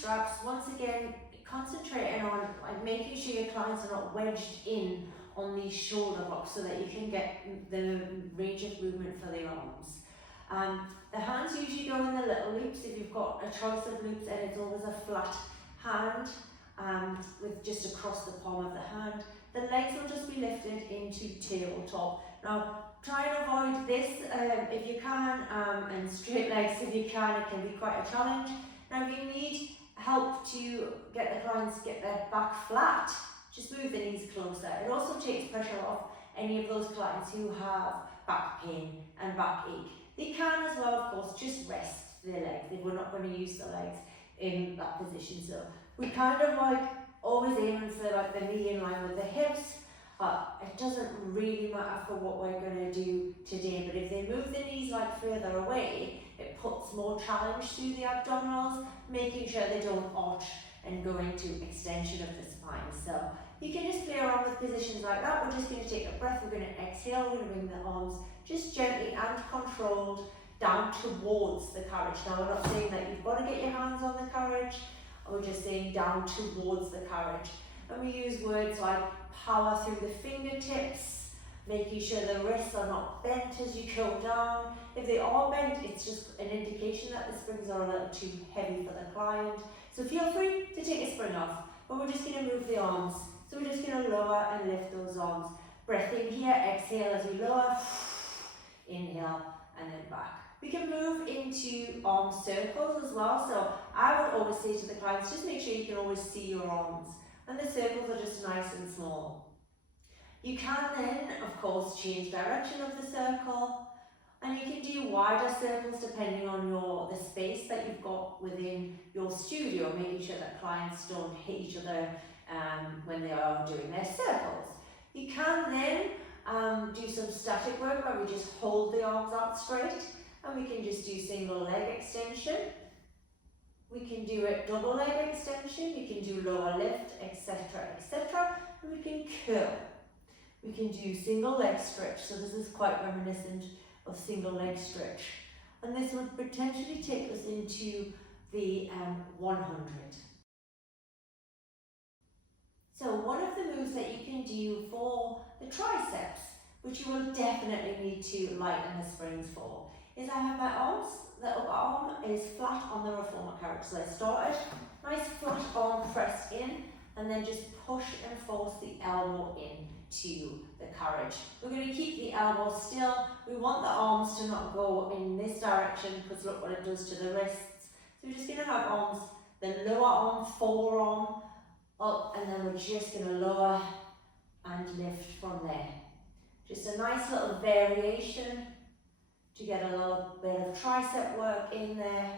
straps, once again, concentrating on making sure your clients are not wedged in on these shoulder blocks so that you can get the range of movement for the arms. The hands usually go in the little loops. If you've got a choice of loops, and it's always a flat hand with just across the palm of the hand. The legs will just be lifted into tabletop. Now, try and avoid this if you can, and straight legs if you can. It can be quite a challenge. Now, if you need help to get the clients to get their back flat, just move the knees closer. It also takes pressure off any of those clients who have back pain and backache. They can as well, of course, just rest their legs if we're not going to use the legs in that position. So we kind of always aiming for the knee in line with the hips. It doesn't really matter for what we're going to do today, but if they move the knees further away, it puts more challenge through the abdominals, making sure they don't arch and go into extension of the spine. So you can just play around with positions like that. We're just going to take a breath, we're going to exhale, we're going to bring the arms just gently and controlled down towards the carriage. Now, we're not saying that you've got to get your hands on the carriage, we're just saying down towards the carriage. And we use words like power through the fingertips, making sure the wrists are not bent as you go down. If they are bent, it's just an indication that the springs are a little too heavy for the client. So feel free to take a spring off, but we're just going to move the arms. So we're just going to lower and lift those arms. Breath in here, exhale as we lower, inhale, and then back. We can move into arm circles as well. So I would always say to the clients, just make sure you can always see your arms. And the circles are just nice and small. You can then, of course, change direction of the circle. And you can do wider circles depending on the space that you've got within your studio, making sure that clients don't hit each other when they are doing their circles. You can then do some static work where we just hold the arms out straight, and we can just do single leg extension. We can do it double leg extension, you can do lower lift, etc., etc. And we can curl. We can do single leg stretch, so this is quite reminiscent of single leg stretch. And this would potentially take us into the 100. So one of the moves that you can do for the triceps, which you will definitely need to lighten the springs for, is I have my arms, the upper arm is flat on the reformer carriage. So I started, nice flat arm pressed in, and then just push and force the elbow in to the carriage. We're going to keep the elbow still. We want the arms to not go in this direction because look what it does to the wrists. So we're just going to have arms, the lower arm, forearm up, and then we're just going to lower and lift from there. Just a nice little variation to get a little bit of tricep work in there.